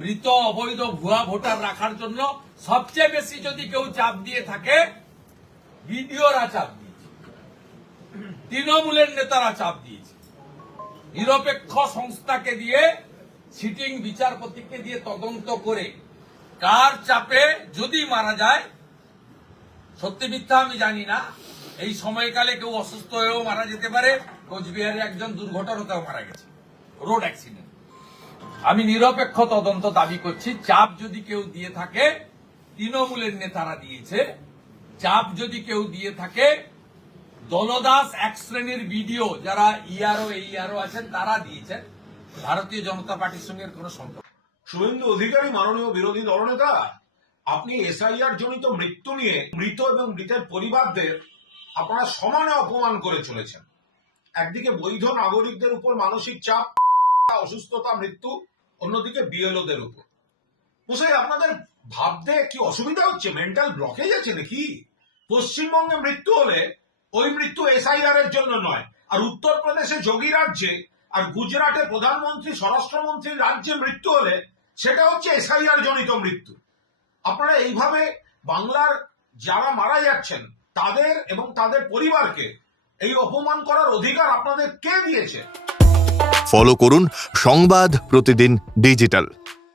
মৃত অবৈধ ভুয়া ভোটার রাখার জন্য সবচেয়ে বেশি যদি কেউ চাপ দিয়ে থাকে, বিডিওরা চাপ দিয়েছে, তৃণমূলের নেতারা চাপ দিয়েছে, নিরপেক্ষ সংস্থাকে দিয়ে, সিটিং বিচারপতিকে দিয়ে তদন্ত করে কার চাপে যদি মারা যায়, সত্যি মিথ্যা আমি জানি না, এই সময়কালে কেউ অসুস্থ হয়েও মারা যেতে পারে। কোচবিহারে একজন দুর্ঘটনাতেও মারা গেছে, রোড অ্যাক্সিডেন্ট। আমি নিরপেক্ষ তদন্ত দাবি করছি। চাপ যদি কেউ দিয়ে থাকে, তৃণমূলের নেতারা দিয়েছে। চাপ যদি কেউ দিয়ে থাকে, দলদাস এক শ্রেণীর ভিডিও যারা ইআরও আছেন তারা দিয়েছেন। ভারতীয় জনতা পার্টির সঙ্গে কোনো সম্পর্ক। শুভেন্দু অধিকারী, মাননীয় বিরোধী দলনেতা, আপনি এসআইআর জনিত মৃত্যু নিয়ে মৃত এবং মৃতের পরিবারদের আপনারা সমানে অপমান করে চলেছেন। একদিকে বৈধ নাগরিকদের উপর মানসিক চাপ, অসুস্থতা, মৃত্যু, অন্যদিকে বিএলওদের উপর। মশাই, আপনাদের ভাবতে কি অসুবিধা হচ্ছে? মেন্টাল ব্লকেজ আছে নাকি? পশ্চিমবঙ্গে মৃত্যু হলে ওই মৃত্যু এসআইআর এর জন্য নয়, আর উত্তরপ্রদেশে যোগী রাজ্যে আর গুজরাটে প্রধানমন্ত্রী স্বরাষ্ট্রমন্ত্রীর রাজ্যে মৃত্যু হলে সেটা হচ্ছে এসআইআর জনিত মৃত্যু। আপনারা এইভাবে বাংলার যারা মারা যাচ্ছেন তাদের এবং তাদের পরিবারকে এই অপমান করার অধিকার আপনাদের কে দিয়েছে? ফলো করুন সংবাদ প্রতিদিন ডিজিটাল।